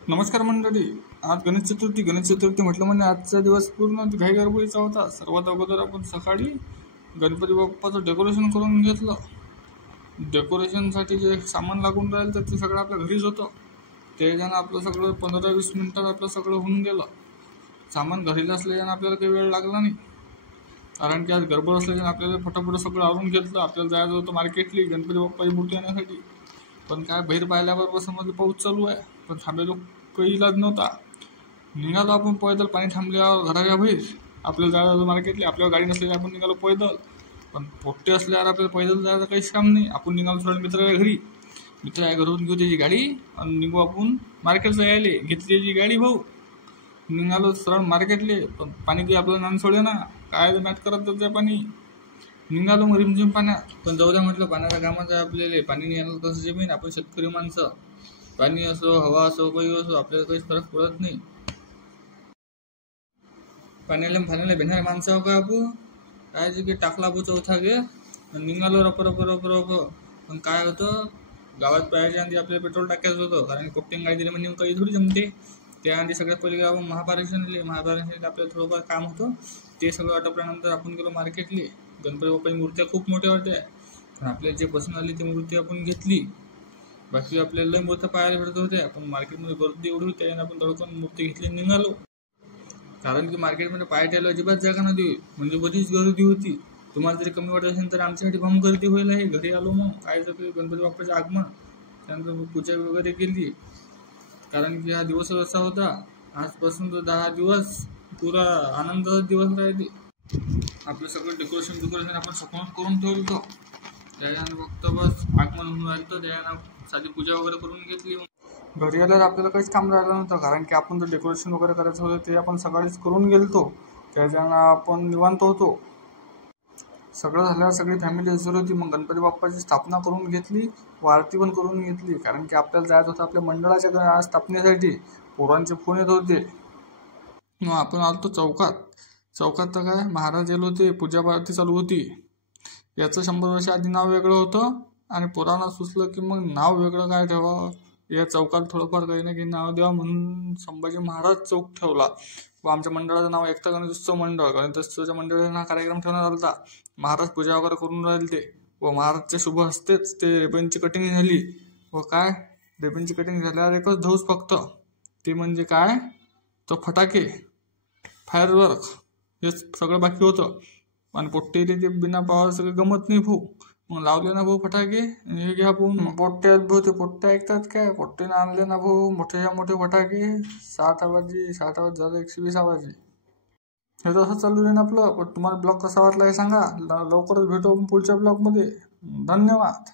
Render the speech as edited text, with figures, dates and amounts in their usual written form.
नमस्कार मंडळी. आज गणेश चतुर्थी म्हटलं म्हणजे आजचा दिवस पूर्ण घाई गडबडीचा होता. सर्वात अगोदर आपण सकाळी गणपती बाप्पाचं डेकोरेशन करून घेतलं. डेकोरेशनसाठी जे सामान लागून राहिलं तर ते सगळं आपल्या घरीच होतं. त्याच्यानं आपलं सगळं 15-20 मिनिटात आपलं सगळं होऊन गेलं. सामान घरीच असल्याच्यानं आपल्याला काही वेळ लागला नाही, कारण की आज गडबड असल्याच्यानं आपल्याला फटाफट सगळं आवरून घेतलं. आपल्याला जायचं होतं मार्केटली गणपती बाप्पाची मूर्ती आणण्यासाठी. पण काय बाहेर पाहिल्याबरोबर समजलं पाऊस चालू आहे, पण थांबायला काही इलाज नव्हता. निघालो आपण पैदल. पाणी थांबल्यावर घराच्या बाहेर आपल्याला जायचं होतं मार्केटला. आपल्याला गाडी नसल्याने आपण निघालो पैदल. पण पोट्टे असल्यावर आपल्याला पैदल जायचं काहीच काम नाही. आपण निघालो थोड्या मित्राच्या घरी. मित्राच्या घरून घेऊ त्याची गाडी आणि निघू आपण मार्केटला यायले. घेतली त्याची गाडी भाऊ, निघालो सरळ मार्केटले. पण पाणी काही आपल्याला नान सोडे ना, काय मॅच करत जाते पाणी. निघालो मग रिमझिम पाण्यात. पण जाऊ द्या म्हटलं, पाण्याच्या कामाचं आहे आपल्याला. पाणी नाही आलं कसं जमीन. आपण शेतकरी माणसं, पाणी असो हवा असो काही असो आपल्याला काहीच फरक पडत नाही. पाण्याला भेटणारे माणसं आहो का आपण. काय जे टाकला आपण चौथा गे निघालो रप. पण काय होतं, गावात पाहायच्या आधी आपल्याला पेट्रोल टाकायचं होतं, कारण कोट्टेन गाडी दिली म्हणजे काही थोडी जमते. त्या आधी सगळ्यात पहिले आपण महापारेषणला आपल्याला थोडंफार काम होतं. ते सगळं आटोपल्यानंतर आपण गेलो मार्केटली. गणपती बाप्पाची मूर्त्या खूप मोठ्या होत्या, पण आपल्याला जे पसंत आली ती मूर्ती आपण घेतली. बाकी आपल्याला लय मूर्त्या पाहायला भेटत होत्या, पण मार्केटमध्ये गर्दी एवढी होती त्याने आपण दडकून मूर्ती घेतली निघालो. कारण की मार्केटमध्ये पाय ठेवायला अजिबात जागा नव्हती, म्हणजे बरीच गर्दी होती. तुम्हाला जरी कमी वाटत असेल तर आमच्यासाठी भम गर्दी होईल आहे. घरी आलो मग काय झालं, गणपती बाप्पाचं आगमन, त्यानंतर पूजा वगैरे केली. कारण की हा दिवस असा होता, आजपासून तर 10 दिवस पुरा आनंदाचा दिवस राहिले. आपलं सगळं डेकोरेशन आपण स्वतःच करून ठेवलं होतं. त्याच्यानं फक्त बस आगमन होऊन राहिलं तर त्याच्यानं साधी पूजा वगैरे करून घेतली. घरी आल्यावर आपल्याला काहीच काम राहिलं नव्हतं, कारण की आपण जे डेकोरेशन वगैरे करायचं होतं ते आपण सकाळीच करून गेलतो. त्याच्यानं आपण निवांत होतो. सगळं झाल्यावर सगळी फॅमिली हजर होती. मग गणपती बाप्पाची स्थापना करून घेतली व आरती पण करून घेतली, कारण की आपल्याला जायचं होतं आपल्या मंडळाच्या स्थापनेसाठी. पोरांचे फोन येत होते. मग आपण आलो चौकात तर काय महाराज येलो होते, पूजा आरती चालू होती. याचं 100 वर्ष आधी नाव वेगळं होतं आणि पोरांना सुचलं की मग नाव वेगळं काय ठेवावं. या चौकात थोडंफार काही ना काही नाव द्यावं म्हणून संभाजी महाराज चौक ठेवला. व आमच्या मंडळाचं नाव एकता गणेशोत्सव मंडळ, गणेशोत्सवच्या मंडळाने हा कार्यक्रम ठेवण्यात आला. महाराज पूजा वगैरे करून राहिले ते, व महाराजच्या शुभ हस्तेच ते रिबनची कटिंग झाली. व काय रिबनची कटिंग झाल्यावर एकच धौस फक्त, ते म्हणजे काय, तो फटाके फायरवर्क हेच सगळं बाकी होतं. आणि पोट्टे ते बिना पावर सगळं गमत नाही भाऊ. मग लावले ना भाऊ फटाके, हे घ्या भाऊ पोट्टे आहेत भाऊ. ते पोट्टे ऐकतात काय, पोट्टेने आणले ना भाऊ मोठे फटाके. 60 आवाजी झालं, 120 आवाजी. हे तसं चालू आहे ना आपलं. पण तुम्हाला ब्लॉग कसा वाटला हे सांगा. लवकरच भेटू आपण पुढच्या ब्लॉगमध्ये. धन्यवाद.